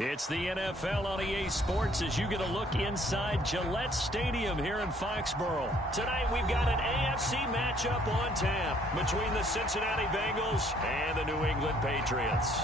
It's the NFL on EA Sports as you get a look inside Gillette Stadium here in Foxborough. Tonight we've got an AFC matchup on tap between the Cincinnati Bengals and the New England Patriots.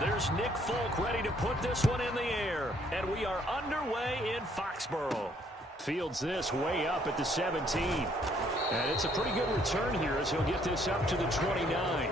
There's Nick Folk ready to put this one in the air. And we are underway in Foxborough. Fields this way up at the 17. And it's a pretty good return here as he'll get this up to the 29.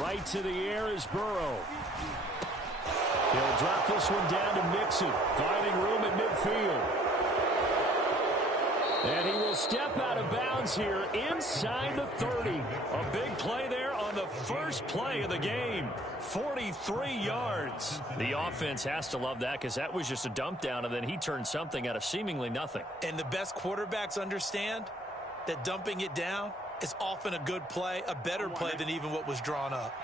Right to the air is Burrow. He'll drop this one down to Mixon, finding room at midfield. And he will step out of bounds here inside the 30. A big play there on the first play of the game. 43 yards. The offense has to love that because that was just a dump down, and then he turned something out of seemingly nothing. And the best quarterbacks understand that dumping it down is often a good play, a better play than even what was drawn up.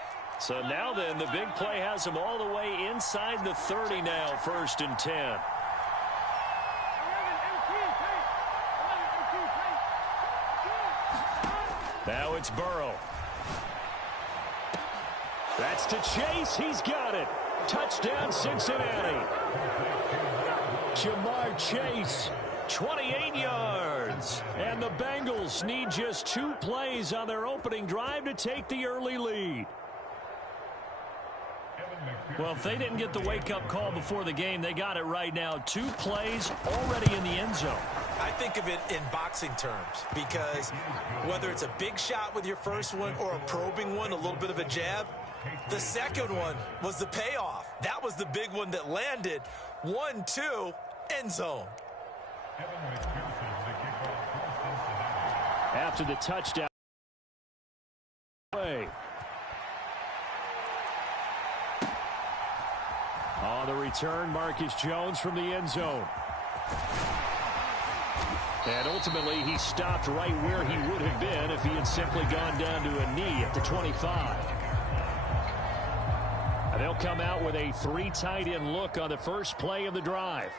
So now then, the big play has him all the way inside the 30 now, 1st and 10. Now it's Burrow. That's to Chase. He's got it. Touchdown, Cincinnati. Jamar Chase, 28 yards. And the Bengals need just 2 plays on their opening drive to take the early lead. Well, if they didn't get the wake-up call before the game, they got it right now. 2 plays already in the end zone. I think of it in boxing terms because whether it's a big shot with your first one or a probing one, a little bit of a jab, the second one was the payoff. That was the big one that landed. 1-2, end zone. After the touchdown. On the return, Marcus Jones from the end zone. And ultimately, he stopped right where he would have been if he had simply gone down to a knee at the 25. And they'll come out with a 3 tight end look on the first play of the drive.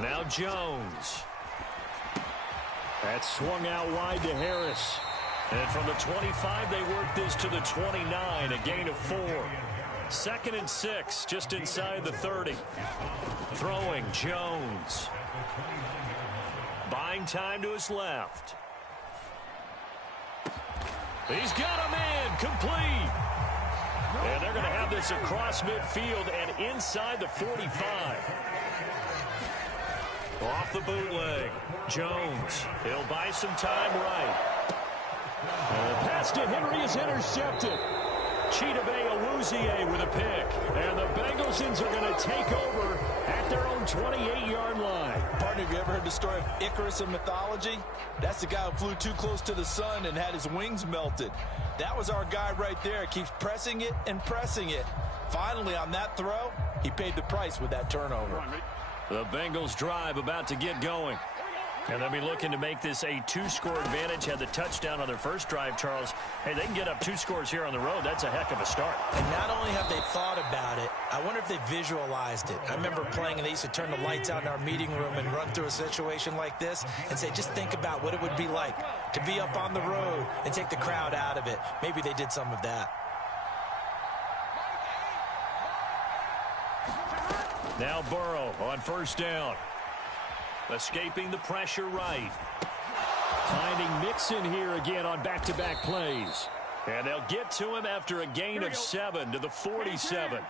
Now Jones. That's swung out wide to Harris. And from the 25, they work this to the 29, a gain of 4. 2nd and 6, just inside the 30. Throwing Jones. Buying time to his left. He's got a man complete. And they're going to have this across midfield and inside the 45. Off the bootleg. Jones. He'll buy some time right. The pass to Henry is intercepted. Chidobe Awuzie with a pick. And the Bengals are going to take over at their own 28-yard line. Partner, have you ever heard the story of Icarus in mythology? That's the guy who flew too close to the sun and had his wings melted. That was our guy right there. Keeps pressing it and pressing it. Finally, on that throw, he paid the price with that turnover. The Bengals drive about to get going. And they'll be looking to make this a 2-score advantage. Had the touchdown on their first drive, Charles. Hey, they can get up 2 scores here on the road. That's a heck of a start. And not only have they thought about it, I wonder if they visualized it. I remember playing, and they used to turn the lights out in our meeting room and run through a situation like this and say, just think about what it would be like to be up on the road and take the crowd out of it. Maybe they did some of that. Now Burrow on 1st down. Escaping the pressure right. Finding Mixon here again on back-to-back plays. And they'll get to him after a gain of 7 to the 47.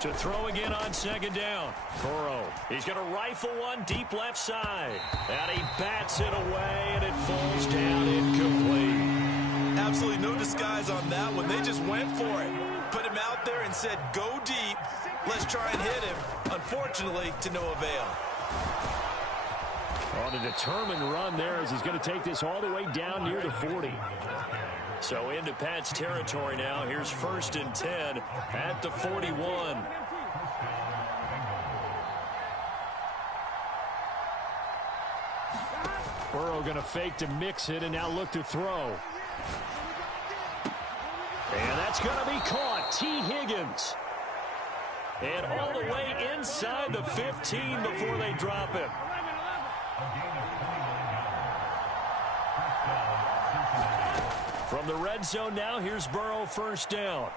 To throw again on second down. Burrow. He's going to rifle one deep left side. And he bats it away, and it falls down incomplete. Absolutely no disguise on that one. They just went for it. Put him out there and said, go deep. Let's try and hit him. Unfortunately, to no avail. On a determined run there as he's going to take this all the way down near the 40. So into Pat's territory now. Here's 1st and 10 at the 41. Burrow going to fake to mix it and now look to throw. And that's going to be caught. T. Higgins. And all the way inside the 15 before they drop him. From the red zone now, here's Burrow, 1st down.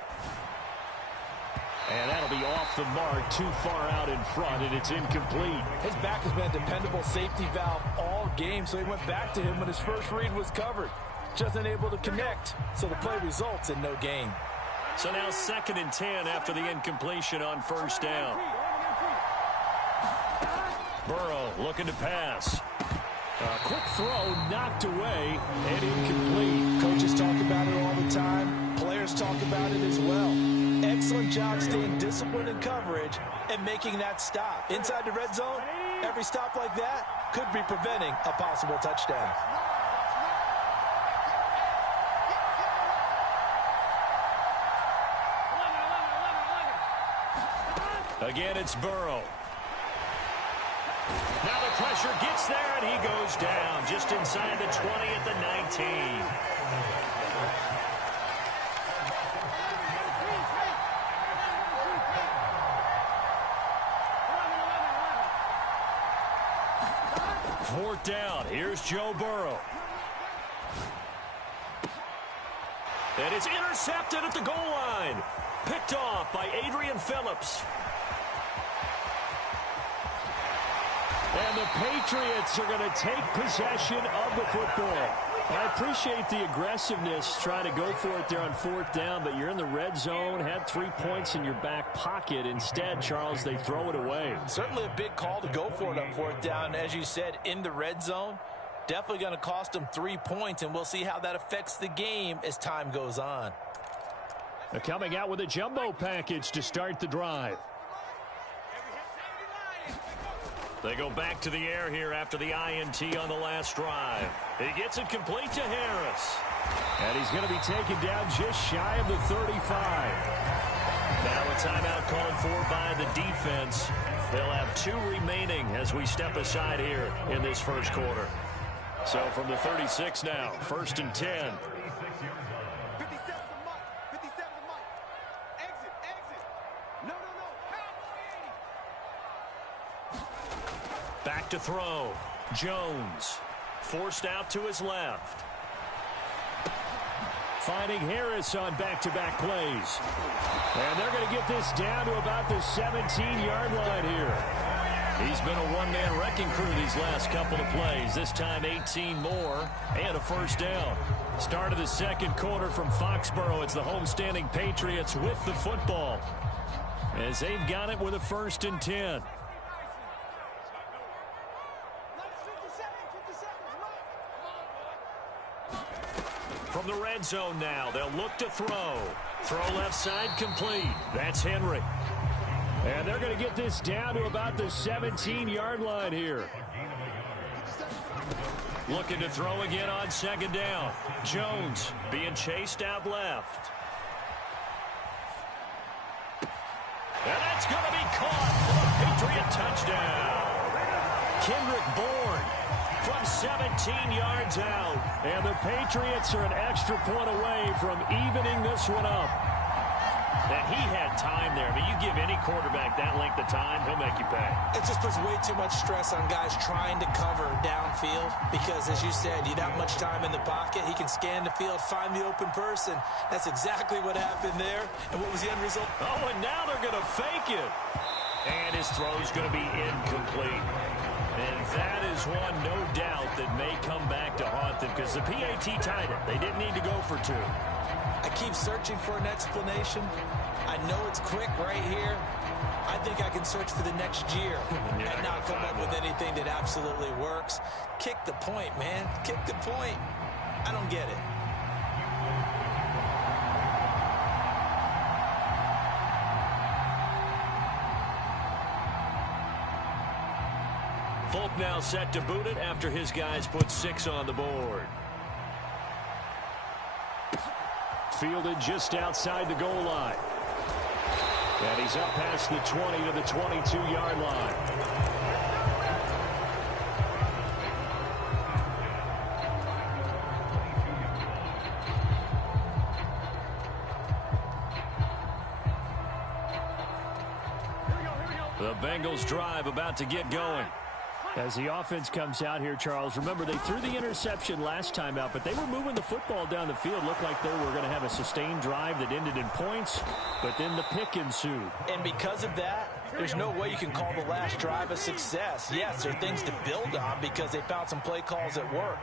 And that'll be off the mark, too far out in front, and it's incomplete. His back has been a dependable safety valve all game, so he went back to him when his first read was covered. Just unable to connect, so the play results in no gain. So now 2nd and 10 after the incompletion on 1st down. Burrow looking to pass. A quick throw knocked away and incomplete. Coaches talk about it all the time. Players talk about it as well. Excellent job staying disciplined in coverage and making that stop. Inside the red zone, every stop like that could be preventing a possible touchdown. Again, it's Burrow. Now the pressure gets there, and he goes down just inside the 20 at the 19. Fourth down. Here's Joe Burrow. And it's intercepted at the goal line. Picked off by Adrian Phillips. And the Patriots are going to take possession of the football. I appreciate the aggressiveness trying to go for it there on 4th down, but you're in the red zone, had 3 points in your back pocket. Instead, Charles, they throw it away. Certainly a big call to go for it on 4th down. As you said, in the red zone, definitely going to cost them 3 points, and we'll see how that affects the game as time goes on. They're coming out with a jumbo package to start the drive. They go back to the air here after the INT on the last drive. He gets it complete to Harris. And he's going to be taken down just shy of the 35. Now a timeout called for by the defense. They'll have 2 remaining as we step aside here in this first quarter. So from the 36 now, 1st and 10. Back to throw. Jones forced out to his left. Finding Harris on back-to-back plays. And they're going to get this down to about the 17-yard line here. He's been a one-man wrecking crew these last couple of plays. This time 18 more and a 1st down. Start of the second quarter from Foxborough. It's the homestanding Patriots with the football as they've got it with a 1st and 10. From the red zone now, they'll look to throw. Throw left side complete. That's Henry. And they're going to get this down to about the 17-yard line here. Looking to throw again on 2nd down. Jones being chased out left. And that's going to be caught for a Patriot touchdown. Kendrick Bourne from 17 yards out. And the Patriots are an extra point away from evening this one up. And he had time there. I mean, you give any quarterback that length of time, he'll make you pay. It just puts way too much stress on guys trying to cover downfield because, as you said, you don't have much time in the pocket. He can scan the field, find the open person. That's exactly what happened there. And what was the end result? Oh, and now they're going to fake it. And his throw's going to be incomplete. And that is one, no doubt, that may come back to haunt them because the PAT tied it. They didn't need to go for 2. I keep searching for an explanation. I know it's quick right here, I think I can search for the next year and not come up with anything that absolutely works. Kick the point, man. Kick the point. I don't get it. Folk now set to boot it after his guys put 6 on the board. Fielded just outside the goal line. And he's up past the 20 to the 22-yard line. The Bengals drive about to get going. As the offense comes out here, Charles, remember they threw the interception last time out, but they were moving the football down the field. Looked like they were going to have a sustained drive that ended in points, but then the pick ensued. And because of that, there's no way you can call the last drive a success. Yes, there are things to build on because they found some play calls that work.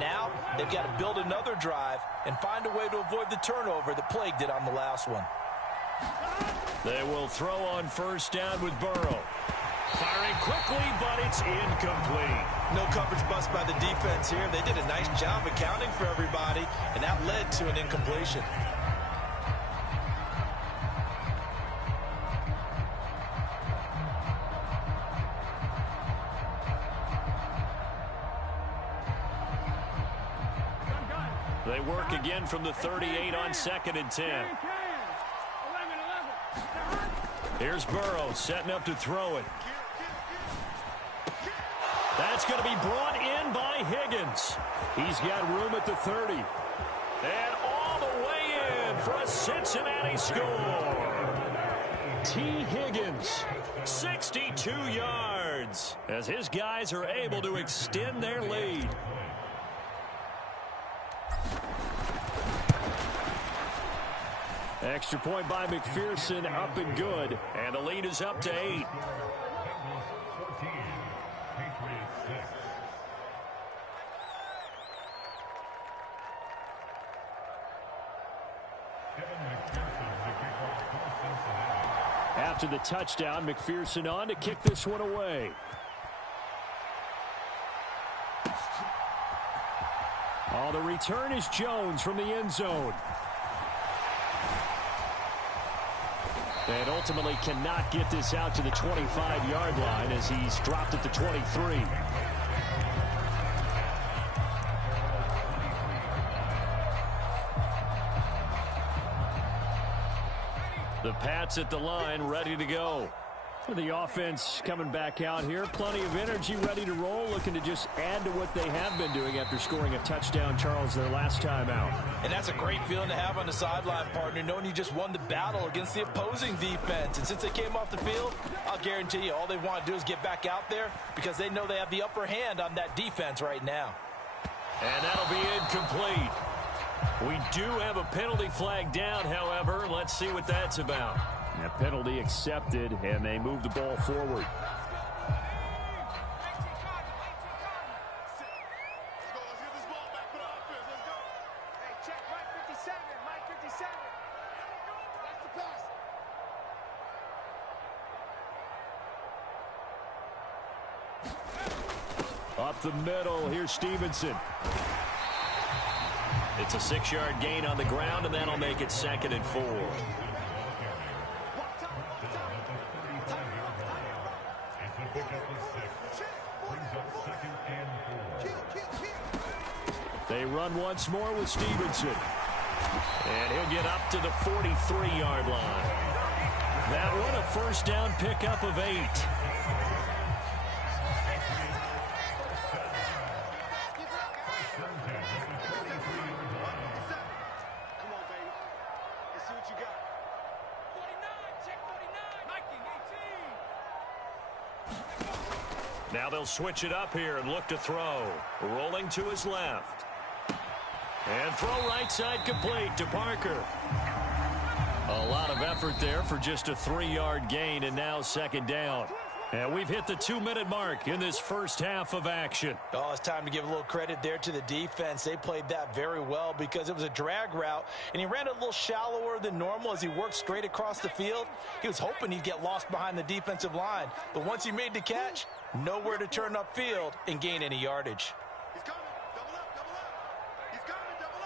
Now, they've got to build another drive and find a way to avoid the turnover that plagued it on the last one. They will throw on first down with Burrow. Firing quickly, but it's incomplete. No coverage bust by the defense here. They did a nice job accounting for everybody, and that led to an incompletion. They work again from the 38 on 2nd and 10. Here's Burrow setting up to throw it. That's going to be brought in by Higgins. He's got room at the 30. And all the way in for a Cincinnati score. T. Higgins, 62 yards, as his guys are able to extend their lead. Extra point by McPherson, up and good. And the lead is up to 8. After the touchdown, McPherson on to kick this one away. Oh, the return is Jones from the end zone. And ultimately cannot get this out to the 25-yard line as he's dropped at the 23. The Pats at the line, ready to go. The offense coming back out here. Plenty of energy, ready to roll, looking to just add to what they have been doing after scoring a touchdown, Charles, their last time out. And that's a great feeling to have on the sideline, partner, knowing you just won the battle against the opposing defense. And since they came off the field, I'll guarantee you all they want to do is get back out there because they know they have the upper hand on that defense right now. And that'll be incomplete. We do have a penalty flag down, however. Let's see what that's about. A penalty accepted, and they move the ball forward. Up the middle, here's Stevenson. It's a 6-yard gain on the ground, and that'll make it 2nd and 4. They run once more with Stevenson. And he'll get up to the 43-yard line. That one a first down pickup of 8. Now they'll switch it up here and look to throw. Rolling to his left. And throw right side complete to Parker. A lot of effort there for just a 3-yard gain, and now 2nd down. And we've hit the 2-minute mark in this first half of action. Oh, it's time to give a little credit there to the defense. They played that very well because it was a drag route, and he ran a little shallower than normal as he worked straight across the field. He was hoping he'd get lost behind the defensive line, but once he made the catch, nowhere to turn upfield and gain any yardage. He's coming. Double up, double up. He's coming, double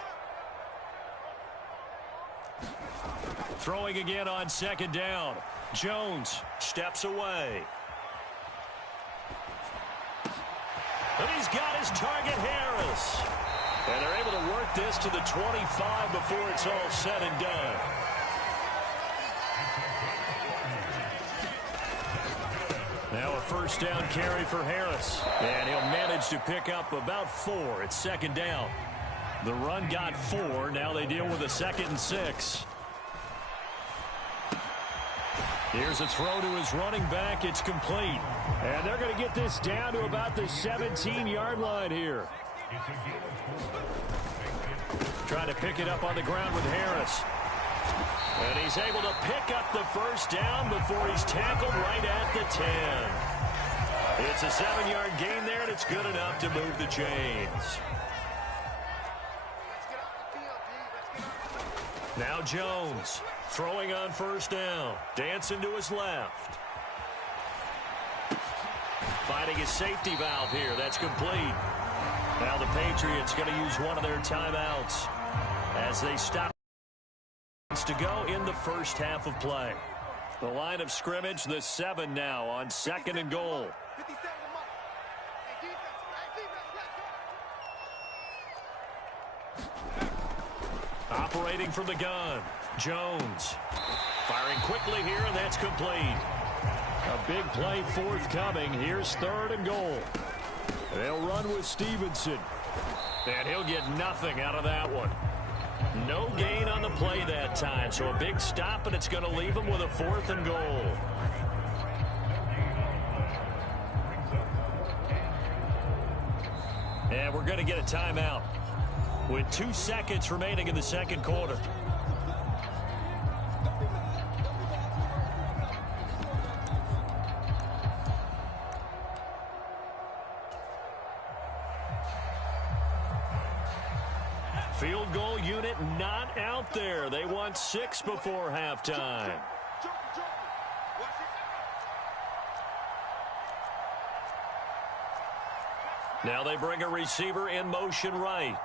up. Throwing again on second down. Jones steps away. And he's got his target, Harris. And they're able to work this to the 25 before it's all said and done. Now a first down carry for Harris. And he'll manage to pick up about 4. It's second down. The run got 4. Now they deal with a 2nd and 6. Here's a throw to his running back. It's complete. And they're going to get this down to about the 17-yard line here. Trying to pick it up on the ground with Harris. And he's able to pick up the first down before he's tackled right at the 10. It's a 7-yard gain there, and it's good enough to move the chains. Now Jones throwing on first down. Dancing to his left. Finding his safety valve here. That's complete. Now the Patriots going to use one of their timeouts as they stop to go in the first half of play. The line of scrimmage, the 7 now on 2nd and goal. 57 mark. Hey, defense, Operating from the gun. Jones firing quickly here, and that's complete. A big play forthcoming. Here's 3rd and goal. They'll run with Stevenson. And he'll get nothing out of that one. No gain on the play that time, so a big stop, and it's going to leave him with a 4th and goal. And we're going to get a timeout with 2 seconds remaining in the second quarter. Field goal unit not out there. They want 6 before halftime. Now they bring a receiver in motion right.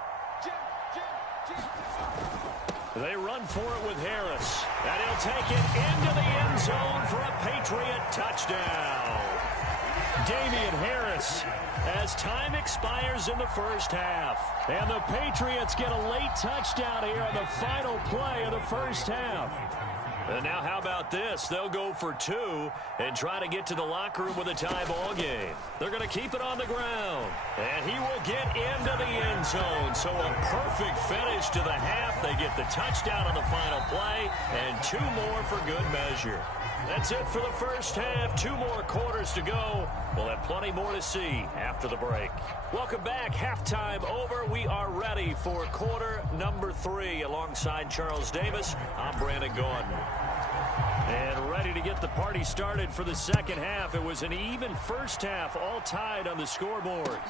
They run for it with Harris. And he'll take it into the end zone for a Patriot touchdown. Damian Harris as time expires in the first half. And the Patriots get a late touchdown here on the final play of the first half. And now how about this? They'll go for 2 and try to get to the locker room with a tie ball game. They're going to keep it on the ground. And he will get into the end zone. So a perfect finish to the half. They get the touchdown on the final play and 2 more for good measure. That's it for the first half. 2 more quarters to go. We'll have plenty more to see after the break. Welcome back. Halftime over. We are ready for quarter number 3. Alongside Charles Davis, I'm Brandon Gordon. And ready to get the party started for the second half. It was an even first half, all tied on the scoreboard.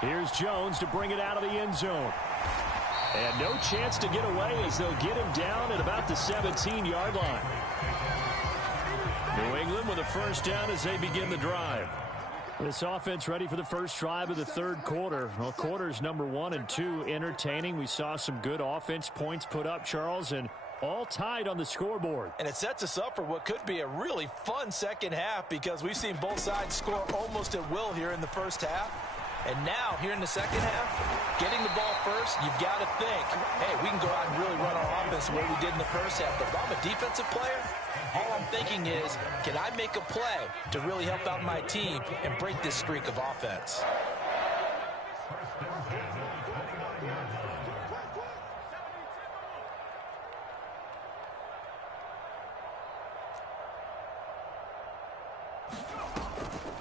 Here's Jones to bring it out of the end zone. And no chance to get away as they'll get him down at about the 17-yard line. New England with a first down as they begin the drive. This offense ready for the first drive of the third quarter. Well, quarters number 1 and 2 entertaining. We saw some good offense points put up, Charles, and all tied on the scoreboard. And it sets us up for what could be a really fun second half because we've seen both sides score almost at will here in the first half. And now, here in the second half, getting the ball first, you've got to think, hey, we can go out and really run our offense the way we did in the first half. But if I'm a defensive player, all I'm thinking is, can I make a play to really help out my team and break this streak of offense?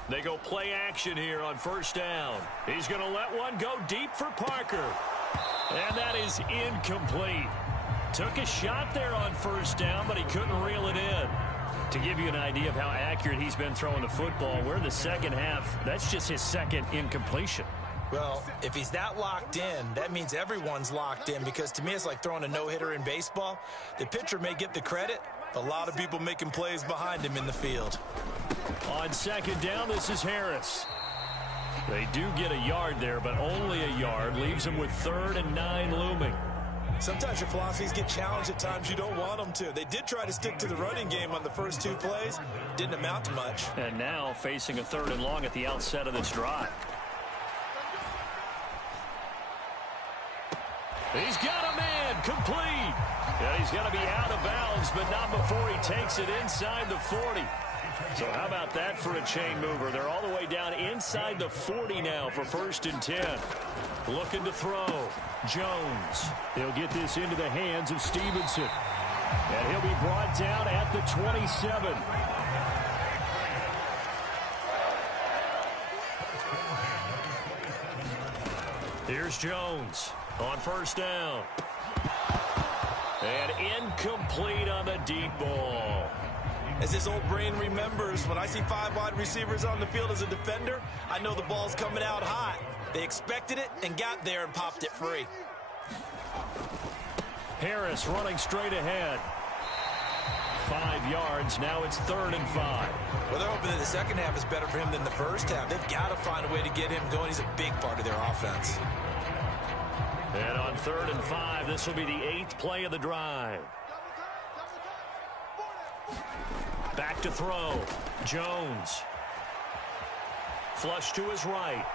They go play action here on first down. He's going to let one go deep for Parker. And that is incomplete. Took a shot there on first down, but he couldn't reel it in. To give you an idea of how accurate he's been throwing the football, we're in the second half. That's just his second incompletion. Well, if he's that locked in, that means everyone's locked in, because to me it's like throwing a no-hitter in baseball. The pitcher may get the credit, a lot of people making plays behind him in the field. On second down, this is Harris. They do get a yard there, but only a yard. Leaves them with 3rd and 9 looming. Sometimes your philosophies get challenged at times you don't want them to. They did try to stick to the running game on the first 2 plays. Didn't amount to much. And now facing a 3rd and long at the outset of this drive. He's got a man, complete. And he's going to be out of bounds, but not before he takes it inside the 40. So how about that for a chain mover? They're all the way down inside the 40 now for 1st and 10. Looking to throw. Jones. He'll get this into the hands of Stevenson. And he'll be brought down at the 27. Here's Jones on 1st down. And incomplete on the deep ball. As this old brain remembers, when I see 5 wide receivers on the field as a defender, I know the ball's coming out hot. They expected it and got there and popped it free. Harris running straight ahead. 5 yards. Now it's 3rd and 5. Well, they're hoping that the second half is better for him than the first half. They've got to find a way to get him going. He's a big part of their offense. And on 3rd and 5, this will be the 8th play of the drive. Back to throw. Jones. Flush to his right.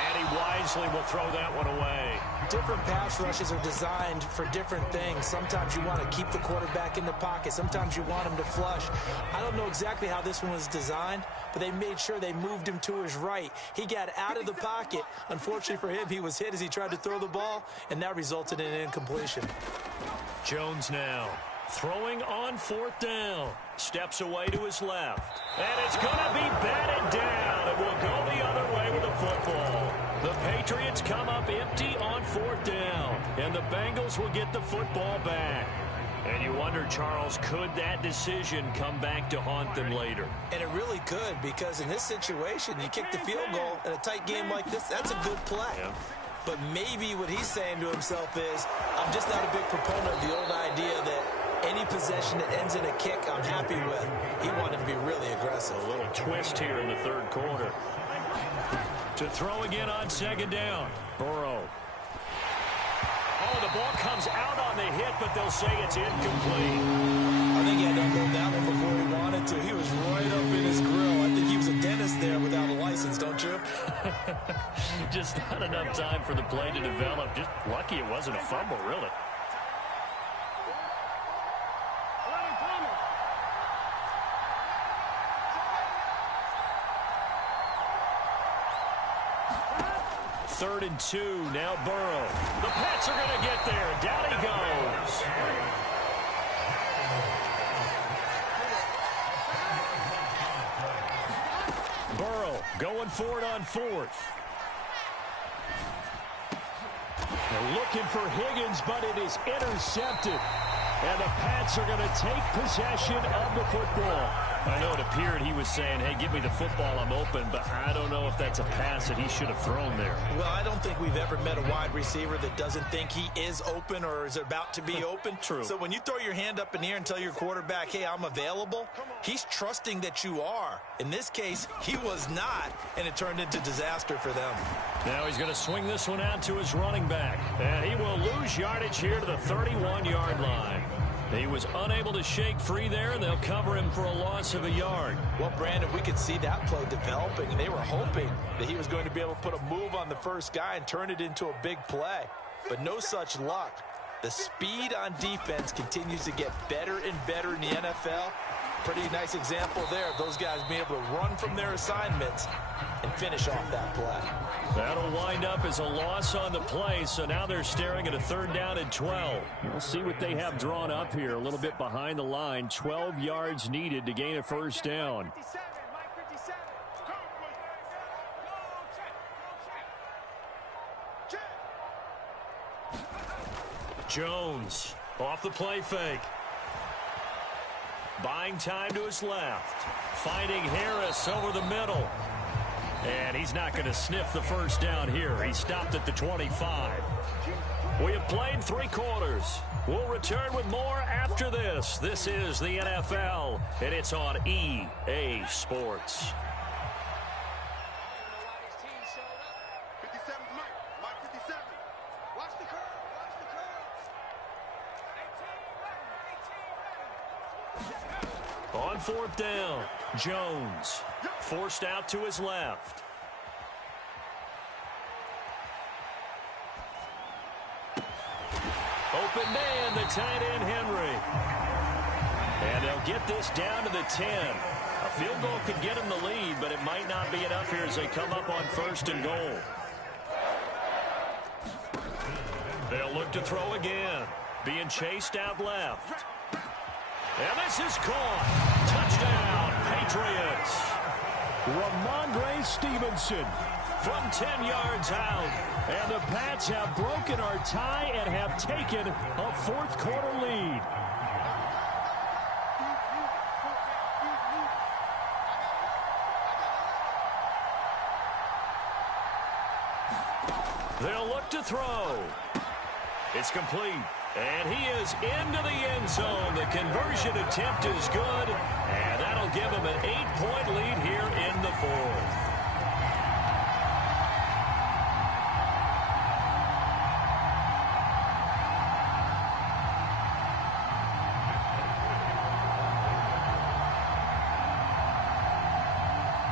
And he wisely will throw that one away. Different pass rushes are designed for different things. Sometimes you want to keep the quarterback in the pocket. Sometimes you want him to flush. I don't know exactly how this one was designed, but they made sure they moved him to his right. He got out of the pocket. Unfortunately for him, he was hit as he tried to throw the ball, and that resulted in an incompletion. Jones now throwing on 4th down. Steps away to his left. And it's going to be batted down. It will go the other way with the football. The Patriots come up empty on 4th down. And the Bengals will get the football back. And you wonder, Charles, could that decision come back to haunt them later? And it really could, because in this situation, you kick the field goal in a tight game like this, that's a good play. Yeah. But maybe what he's saying to himself is, I'm just not a big proponent of the old idea that any possession that ends in a kick, I'm happy with. He wanted to be really aggressive. A little twist here in the 3rd quarter. To throw again on 2nd down. Burrow. Oh, the ball comes out on the hit, but they'll say it's incomplete. I think he had to unload that one before he wanted to. He was right up in his grill. I think he was a dentist there without a license, don't you? Just not enough time for the play to develop. Just lucky it wasn't a fumble, really. Third and 2, now Burrow. The Pats are going to get there. Down he goes. Burrow going for it on 4th. They're looking for Higgins, but it is intercepted. And the Pats are going to take possession of the football. I know it appeared he was saying, hey, give me the football, I'm open, but I don't know if that's a pass that he should have thrown there. Well, I don't think we've ever met a wide receiver that doesn't think he is open or is about to be open. True. So when you throw your hand up in the air and tell your quarterback, hey, I'm available, he's trusting that you are. In this case, he was not, and it turned into disaster for them. Now he's going to swing this one out to his running back, and he will lose yardage here to the 31-yard line. He was unable to shake free there, and they'll cover him for a loss of a yard. Well, Brandon, we could see that play developing, and they were hoping that he was going to be able to put a move on the first guy and turn it into a big play. But no such luck. The speed on defense continues to get better and better in the NFL. Pretty nice example there of those guys being able to run from their assignments and finish off that play. That'll wind up as a loss on the play, so now they're staring at a 3rd down and 12. We'll see what they have drawn up here, a little bit behind the line. 12 yards needed to gain a 1st down. Jones off the play fake. Buying time to his left. Finding Harris over the middle. And he's not going to sniff the first down here. He stopped at the 25. We have played 3 quarters. We'll return with more after this. This is the NFL, and it's on EA Sports. 57's Mike. Mike 57. Watch the curl. Watch the curl. On 4th down, Jones forced out to his left. Open man, the tight end, Henry. And they'll get this down to the 10. A field goal could get them the lead, but it might not be enough here as they come up on 1st and goal. They'll look to throw again. Being chased out left. And this is caught. Touchdown, Patriots. Ramondre Stevenson From 10 yards out. And the Pats have broken our tie and have taken a 4th quarter lead. They'll look to throw. It's complete. And he is into the end zone. The conversion attempt is good. And that'll give him an 8-point lead here in the 4th.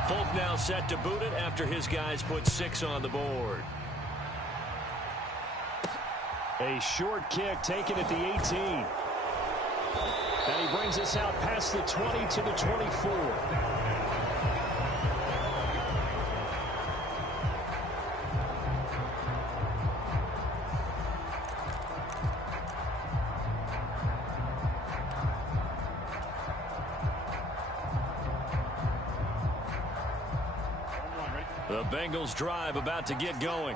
Folk now set to boot it after his guys put 6 on the board. A short kick taken at the 18. And he brings us out past the 20 to the 24. The Bengals drive about to get going.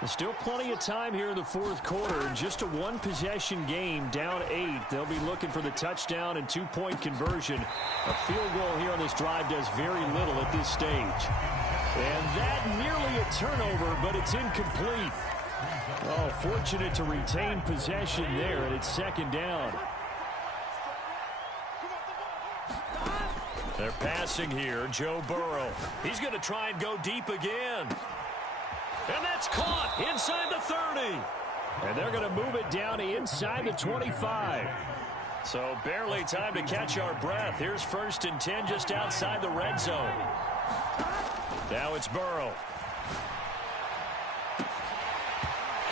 There's still plenty of time here in the 4th quarter. Just a 1-possession game, down 8. They'll be looking for the touchdown and 2-point conversion. A field goal here on this drive does very little at this stage. And that nearly a turnover, but it's incomplete. Oh, fortunate to retain possession there, and it's 2nd down. They're passing here, Joe Burrow. He's going to try and go deep again. And that's caught inside the 30. And they're going to move it down inside the 25. So barely time to catch our breath. Here's 1st and 10 just outside the red zone. Now it's Burrow.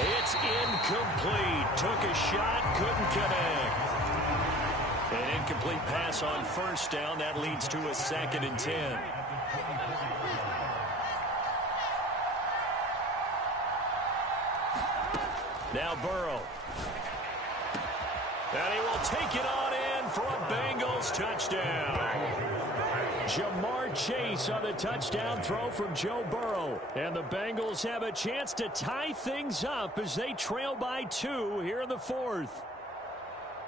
It's incomplete. Took a shot, couldn't connect. An incomplete pass on 1st down. That leads to a 2nd and 10. Now Burrow. And he will take it on in for a Bengals touchdown. Jamar Chase on the touchdown throw from Joe Burrow. And the Bengals have a chance to tie things up as they trail by 2 here in the 4th.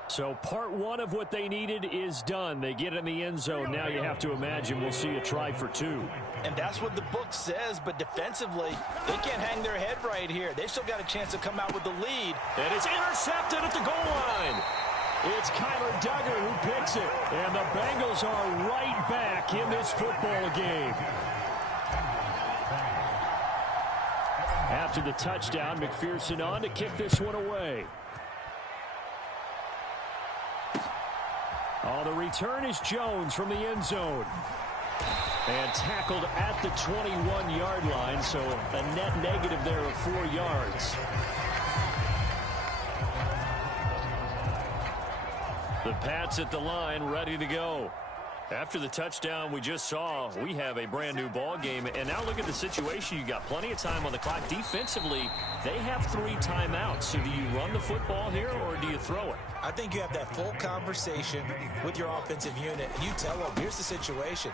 So part 1 of what they needed is done. They get in the end zone. Now you have to imagine we'll see a try for 2. And that's what the book says, but defensively, they can't hang their head right here. They still got a chance to come out with the lead. And it's intercepted at the goal line. It's Kyler Duggar who picks it. And the Bengals are right back in this football game. After the touchdown, McPherson on to kick this one away. Oh, the return is Jones from the end zone. And tackled at the 21-yard line, so a net negative there of 4 yards. The Pats at the line, ready to go. After the touchdown we just saw, we have a brand new ball game. And now look at the situation. You got plenty of time on the clock. Defensively, they have 3 timeouts. So do you run the football here or do you throw it? I think you have that full conversation with your offensive unit, and you tell them, here's the situation.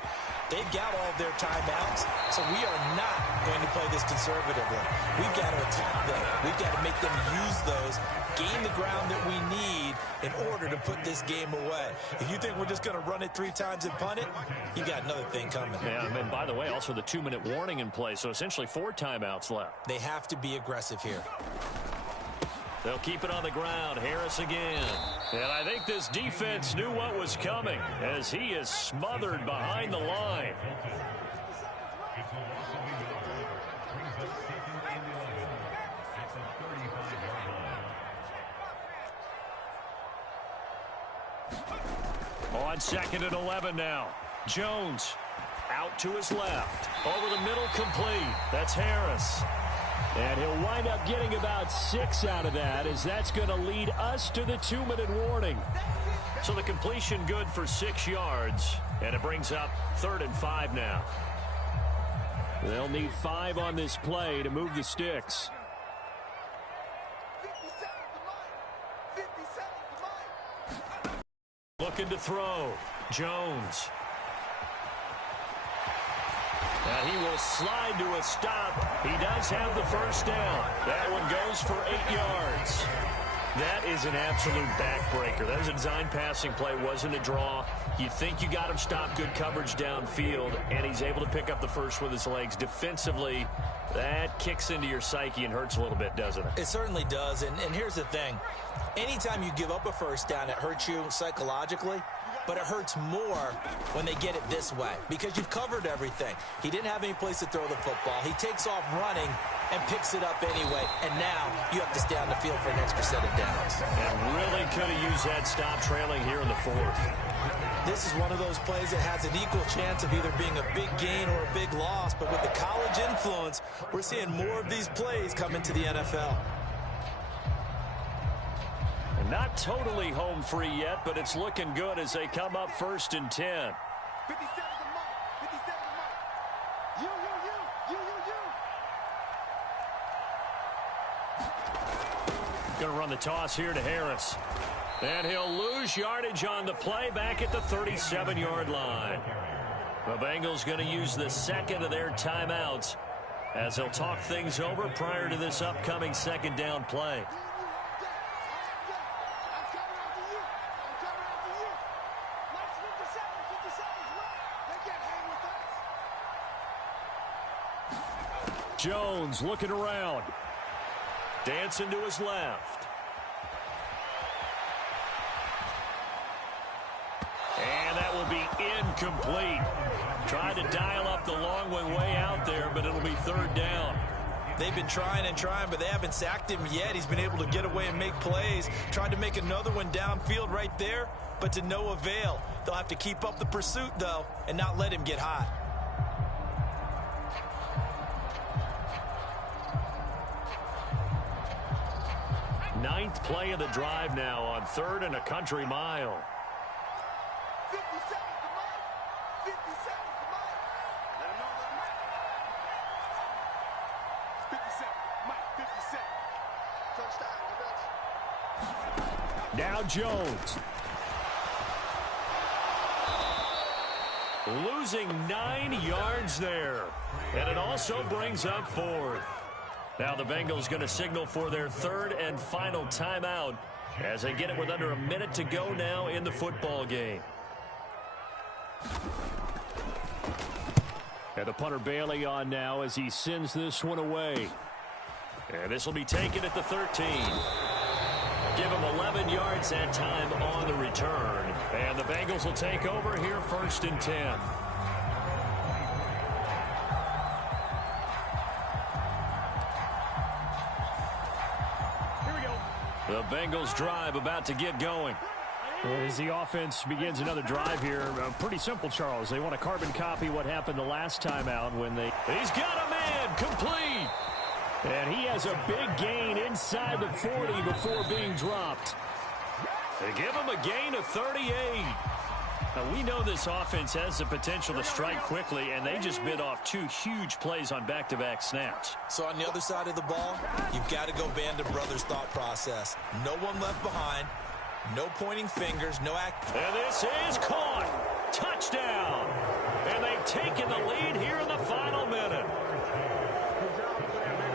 They've got all of their timeouts, so we are not going to play this conservatively. We've got to attack them. We've got to make them use those, gain the ground that we need in order to put this game away. If you think we're just going to run it 3 times and punt it, you got another thing coming. Yeah, and by the way, also the 2-minute warning in play, so essentially 4 timeouts left. They have to be aggressive here. They'll keep it on the ground. Harris again. And I think this defense knew what was coming as he is smothered behind the line. On 2nd and 11 now. Jones out to his left. Over the middle, complete. That's Harris. And he'll wind up getting about 6 out of that, as that's going to lead us to the 2-minute warning. So the completion good for 6 yards, and it brings up 3rd and 5 now. They'll need 5 on this play to move the sticks. 57 Looking to throw. Jones. And he will slide to a stop. He does have the first down. That one goes for 8 yards. That is an absolute backbreaker. That was a design passing play. Wasn't a draw. You think you got him stopped, good coverage downfield, and he's able to pick up the first with his legs. Defensively, that kicks into your psyche and hurts a little bit, doesn't it? It certainly does, and here's the thing. Anytime you give up a first down, it hurts you psychologically, but it hurts more when they get it this way because you've covered everything. He didn't have any place to throw the football. He takes off running and picks it up anyway, and now you have to stay on the field for an extra set of downs. And really could have used that stop trailing here in the 4th. This is one of those plays that has an equal chance of either being a big gain or a big loss, but with the college influence, we're seeing more of these plays come into the NFL. And not totally home free yet, but it's looking good as they come up 1st and 10. 57 to Mike. 57 to Mike. You. Going to run the toss here to Harris. And he'll lose yardage on the play back at the 37-yard line. The Bengals going to use the 2nd of their timeouts as they'll talk things over prior to this upcoming 2nd down play. Jones looking around. Dancing to his left. And that will be incomplete. Tried to dial up the long one way out there, but it'll be 3rd down. They've been trying and trying, but they haven't sacked him yet. He's been able to get away and make plays. Tried to make another one downfield right there, but to no avail. They'll have to keep up the pursuit, though, and not let him get hot. Ninth play of the drive now on 3rd and a country mile. 57 to Mike. 57 to Mike. Let him know, 57. Mike, 57. Touchdown. Now Jones. Losing 9 yards there. And it also brings up 4th. Now the Bengals going to signal for their 3rd and final timeout as they get it with under a minute to go now in the football game. And the punter Bailey on now as he sends this one away. And this will be taken at the 13. Give him 11 yards that time on the return. And the Bengals will take over here 1st and 10. The Bengals drive about to get going. As the offense begins another drive here, pretty simple, Charles. They want to carbon copy what happened the last time out when they... He's got a man, complete. And he has a big gain inside the 40 before being dropped. They give him a gain of 38. Now, we know this offense has the potential to strike quickly, and they just bit off 2 huge plays on back-to-back snaps. So on the other side of the ball, you've got to go Band of Brothers thought process. No one left behind, no pointing fingers, no act. And this is caught. Touchdown. And they've taken the lead here in the final minute.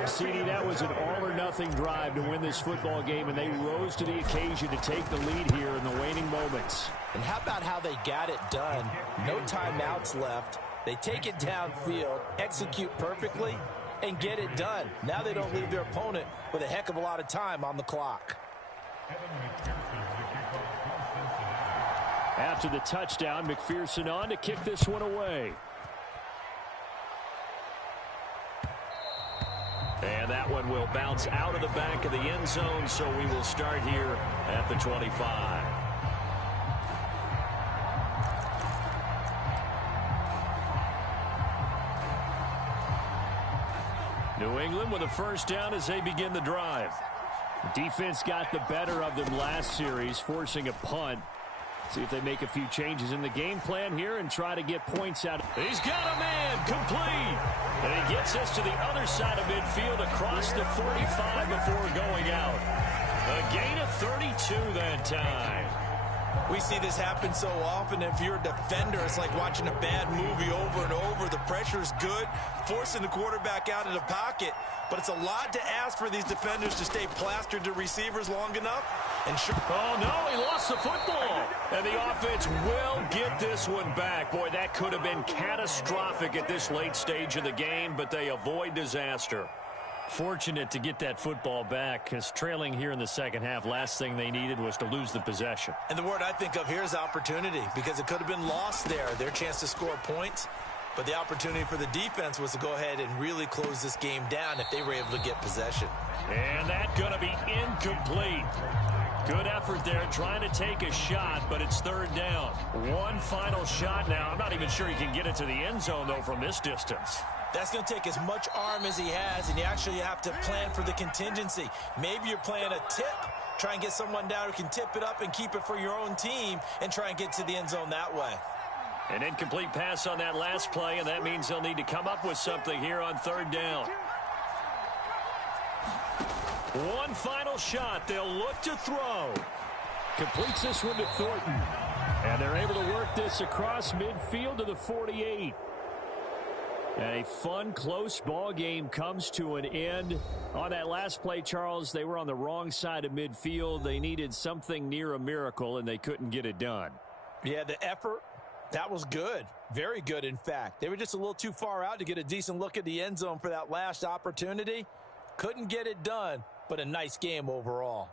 CD, that was an all-or-nothing drive to win this football game, and they rose to the occasion to take the lead here in the waning moments. And how about how they got it done? No timeouts left. They take it downfield, execute perfectly, and get it done. Now they don't leave their opponent with a heck of a lot of time on the clock. After the touchdown, McPherson on to kick this one away. And that one will bounce out of the back of the end zone, so we will start here at the 25. New England with a first down as they begin the drive. The defense got the better of them last series, forcing a punt. See if they make a few changes in the game plan here and try to get points out. He's got a man complete. And he gets us to the other side of midfield across the 45 before going out. A gain of 32 that time. We see this happen so often. If you're a defender, it's like watching a bad movie over and over. The pressure's good, forcing the quarterback out of the pocket. But it's a lot to ask for these defenders to stay plastered to receivers long enough. And oh, no, he lost the football. And the offense will get this one back. Boy, that could have been catastrophic at this late stage of the game, but they avoid disaster. Fortunate to get that football back, because trailing here in the second half, last thing they needed was to lose the possession. And the word I think of here is opportunity, because it could have been lost there, their chance to score points. But the opportunity for the defense was to go ahead and really close this game down if they were able to get possession. And that's going to be incomplete. Good effort there, trying to take a shot, but it's third down. One final shot now. I'm not even sure he can get it to the end zone, though, from this distance. That's going to take as much arm as he has, and you actually have to plan for the contingency. Maybe you're playing a tip. Try and get someone down who can tip it up and keep it for your own team and try and get to the end zone that way. An incomplete pass on that last play, and that means they'll need to come up with something here on third down. One final shot. They'll look to throw. Completes this one to Thornton. And they're able to work this across midfield to the 48. A fun, close ball game comes to an end. On that last play, Charles, they were on the wrong side of midfield. They needed something near a miracle, and they couldn't get it done. Yeah, the effort, that was good. Very good, in fact. They were just a little too far out to get a decent look at the end zone for that last opportunity. Couldn't get it done, but a nice game overall.